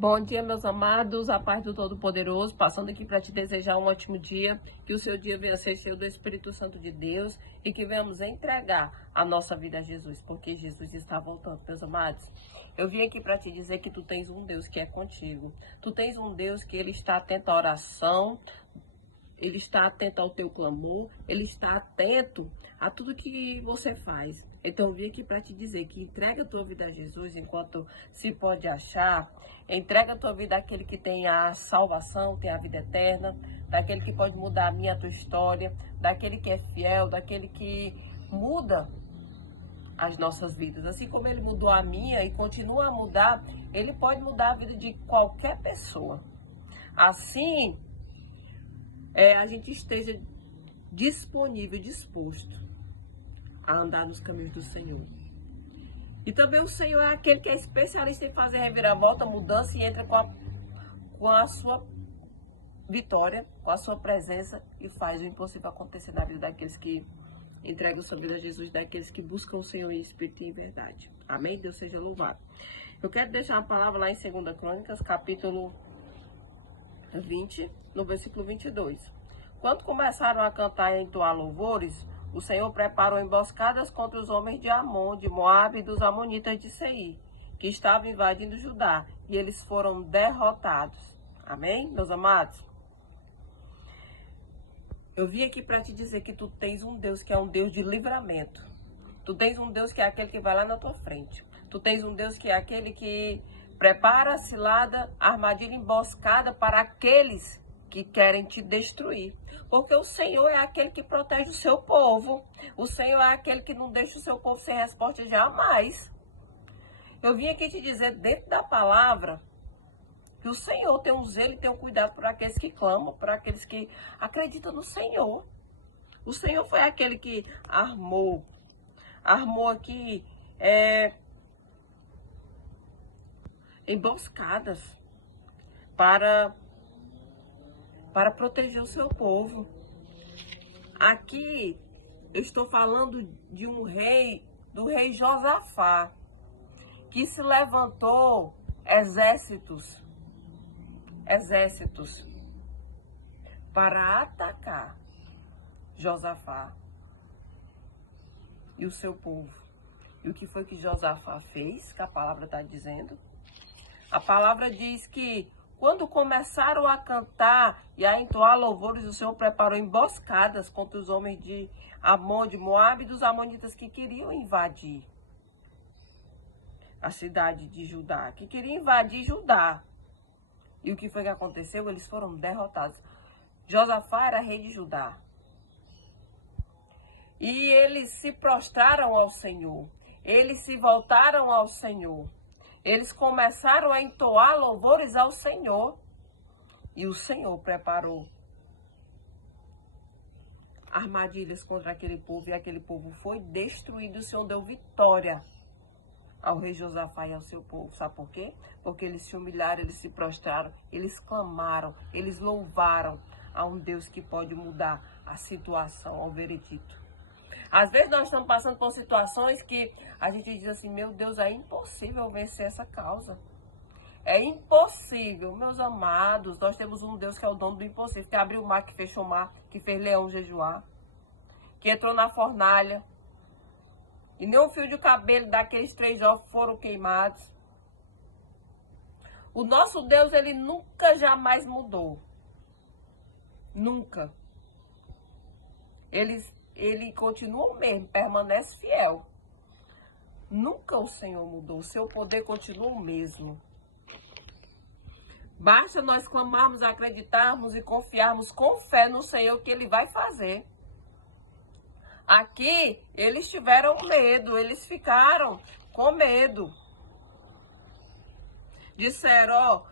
Bom dia, meus amados, a paz do Todo-Poderoso, passando aqui para te desejar um ótimo dia, que o seu dia venha ser cheio do Espírito Santo de Deus e que venhamos entregar a nossa vida a Jesus, porque Jesus está voltando, meus amados. Eu vim aqui para te dizer que tu tens um Deus que é contigo, tu tens um Deus que ele está atento à oração, ele está atento ao teu clamor, ele está atento a tudo que você faz. Então eu vim aqui para te dizer que entrega a tua vida a Jesus enquanto se pode achar. Entrega a tua vida àquele que tem a salvação, tem a vida eterna, daquele que pode mudar a minha, a tua história, daquele que é fiel, daquele que muda as nossas vidas. Assim como ele mudou a minha e continua a mudar, ele pode mudar a vida de qualquer pessoa. Assim, a gente esteja disponível, disposto a andar nos caminhos do Senhor. E também o Senhor é aquele que é especialista em fazer reviravolta, mudança e entra com a sua vitória, com a sua presença e faz o impossível acontecer na vida daqueles que entregam sua vida a Jesus, daqueles que buscam o Senhor em espírito e em verdade. Amém? Deus seja louvado. Eu quero deixar uma palavra lá em 2 Crônicas, capítulo 20, no versículo 22. Quando começaram a cantar e entoar louvores, o Senhor preparou emboscadas contra os homens de Amon, de Moabe e dos amonitas de Seir, que estavam invadindo Judá, e eles foram derrotados. Amém, meus amados? Eu vim aqui para te dizer que tu tens um Deus que é um Deus de livramento. Tu tens um Deus que é aquele que vai lá na tua frente. Tu tens um Deus que é aquele que prepara a cilada, a armadilha emboscada para aqueles que querem te destruir. Porque o Senhor é aquele que protege o seu povo. O Senhor é aquele que não deixa o seu povo sem resposta jamais. Eu vim aqui te dizer, dentro da palavra, que o Senhor tem um zelo e tem um cuidado por aqueles que clamam, por aqueles que acreditam no Senhor. O Senhor foi aquele que armou aqui emboscadas para proteger o seu povo. Aqui eu estou falando de do rei Josafá, que se levantou exércitos para atacar Josafá e o seu povo. E o que foi que Josafá fez, que a palavra está dizendo? A palavra diz que quando começaram a cantar e a entoar louvores, o Senhor preparou emboscadas contra os homens de Amon, de Moabe e dos amonitas que queriam invadir a cidade de Judá, que queriam invadir Judá. E o que foi que aconteceu? Eles foram derrotados. Josafá era rei de Judá. E eles se prostraram ao Senhor. Eles se voltaram ao Senhor. Eles começaram a entoar louvores ao Senhor. E o Senhor preparou armadilhas contra aquele povo. E aquele povo foi destruído. O Senhor deu vitória ao rei Josafá e ao seu povo. Sabe por quê? Porque eles se humilharam, eles se prostraram, eles clamaram, eles louvaram a um Deus que pode mudar a situação, ao veredito. Às vezes nós estamos passando por situações que a gente diz assim, meu Deus, é impossível vencer essa causa. É impossível, meus amados. Nós temos um Deus que é o dono do impossível, que abriu o mar, que fechou o mar, que fez leão jejuar, que entrou na fornalha. E nem um fio de cabelo daqueles 3 ovos foram queimados. O nosso Deus, ele nunca, jamais mudou. Nunca. Ele continua o mesmo, permanece fiel. Nunca o Senhor mudou, o seu poder continua o mesmo. Basta nós clamarmos, acreditarmos e confiarmos com fé no Senhor que Ele vai fazer. Aqui, eles tiveram medo, eles ficaram com medo. Disseram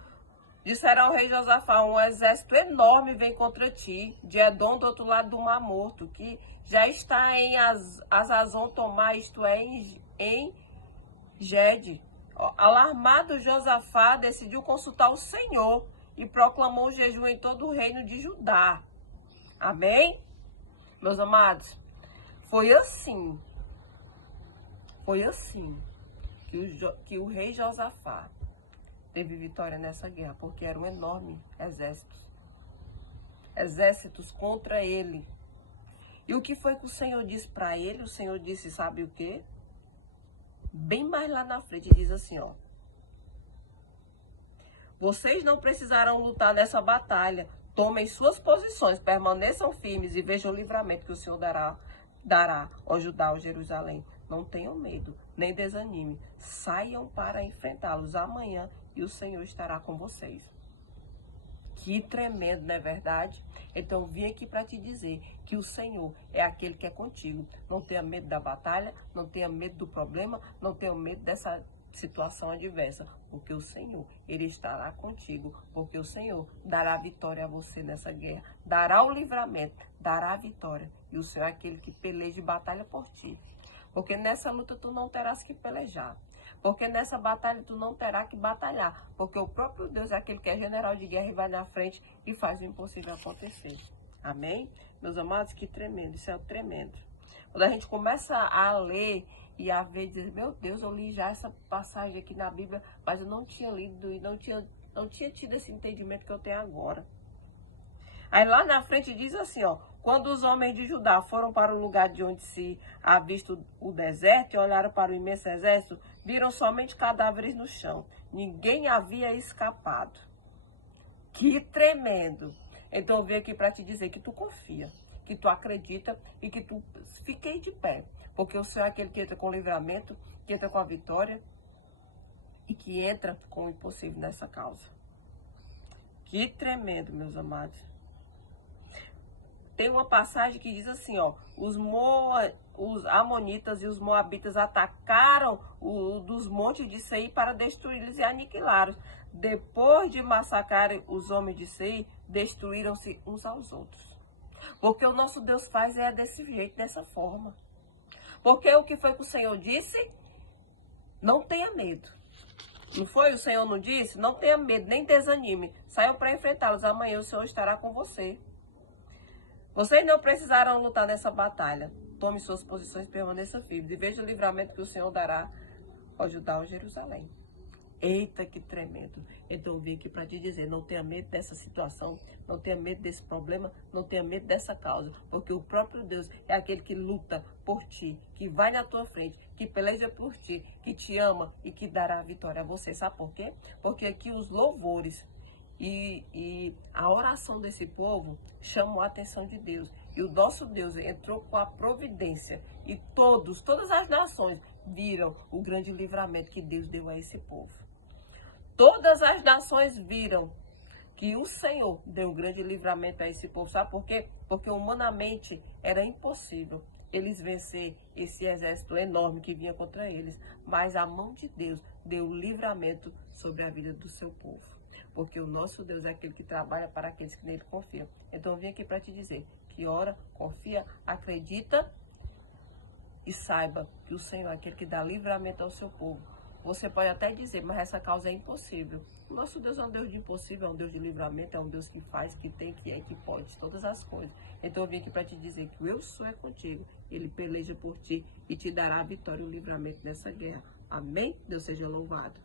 ao rei Josafá, um exército enorme vem contra ti, de Edom do outro lado do Mar Morto, que já está em Azazon Tomar, isto é, em Gede. Alarmado, Josafá decidiu consultar o Senhor e proclamou jejum em todo o reino de Judá. Amém? Meus amados, foi assim que o rei Josafá teve vitória nessa guerra, porque era um enorme exército. Exércitos contra ele. E o que foi que o Senhor disse para ele? O Senhor disse, sabe o quê? Bem mais lá na frente, diz assim, ó. Vocês não precisarão lutar nessa batalha. Tomem suas posições, permaneçam firmes e vejam o livramento que o Senhor dará ao Judá, ao Jerusalém. Não tenham medo, nem desanime. Saiam para enfrentá-los amanhã e o Senhor estará com vocês. Que tremendo, não é verdade? Então, eu vim aqui para te dizer que o Senhor é aquele que é contigo. Não tenha medo da batalha, não tenha medo do problema, não tenha medo dessa situação adversa, porque o Senhor, Ele estará contigo, porque o Senhor dará vitória a você nessa guerra, dará o livramento, dará a vitória, e o Senhor é aquele que peleja e batalha por ti, porque nessa luta tu não terás que pelejar, porque nessa batalha tu não terás que batalhar, porque o próprio Deus é aquele que é general de guerra e vai na frente e faz o impossível acontecer. Amém? Meus amados, que tremendo, isso é tremendo. Quando a gente começa a ler e a ver, dizer, meu Deus, eu li já essa passagem aqui na Bíblia, mas eu não tinha lido e não tinha tido esse entendimento que eu tenho agora. Aí lá na frente diz assim, ó, quando os homens de Judá foram para o lugar de onde se ha visto o deserto e olharam para o imenso exército, viram somente cadáveres no chão. Ninguém havia escapado. Que tremendo! Então eu vim aqui para te dizer que tu confia, que tu acredita e que tu fiquei de pé. Porque o Senhor é aquele que entra com o livramento, que entra com a vitória e que entra com o impossível nessa causa. Que tremendo, meus amados. Tem uma passagem que diz assim, ó, os amonitas e os moabitas atacaram dos montes de Seir para destruí-los e aniquilá-los. Depois de massacrarem os homens de Seir, destruíram-se uns aos outros. Porque o nosso Deus faz desse jeito, dessa forma. Porque o que foi que o Senhor disse? Não tenha medo. Não foi? O Senhor não disse? Não tenha medo, nem desanime. Saiam para enfrentá-los. Amanhã o Senhor estará com você. Vocês não precisaram lutar nessa batalha. Tome suas posições e permaneça firmes. E veja o livramento que o Senhor dará ao Judá, ao Jerusalém. Eita, que tremendo. Então eu vim aqui para te dizer, não tenha medo dessa situação, não tenha medo desse problema, não tenha medo dessa causa, porque o próprio Deus é aquele que luta por ti, que vai na tua frente, que peleja por ti, que te ama e que dará a vitória a você. Sabe por quê? Porque aqui os louvores e a oração desse povo chamou a atenção de Deus. E o nosso Deus entrou com a providência e todas as nações viram o grande livramento que Deus deu a esse povo. Todas as nações viram que o Senhor deu um grande livramento a esse povo. Sabe por quê? Porque humanamente era impossível eles vencer esse exército enorme que vinha contra eles. Mas a mão de Deus deu livramento sobre a vida do seu povo. Porque o nosso Deus é aquele que trabalha para aqueles que nele confiam. Então eu vim aqui para te dizer que ora, confia, acredita e saiba que o Senhor é aquele que dá livramento ao seu povo. Você pode até dizer, mas essa causa é impossível. O nosso Deus é um Deus de impossível, é um Deus de livramento, é um Deus que faz, que tem, que é, que pode, todas as coisas. Então eu vim aqui para te dizer que o eu sou é contigo. Ele peleja por ti e te dará a vitória e o livramento nessa guerra. Amém? Deus seja louvado.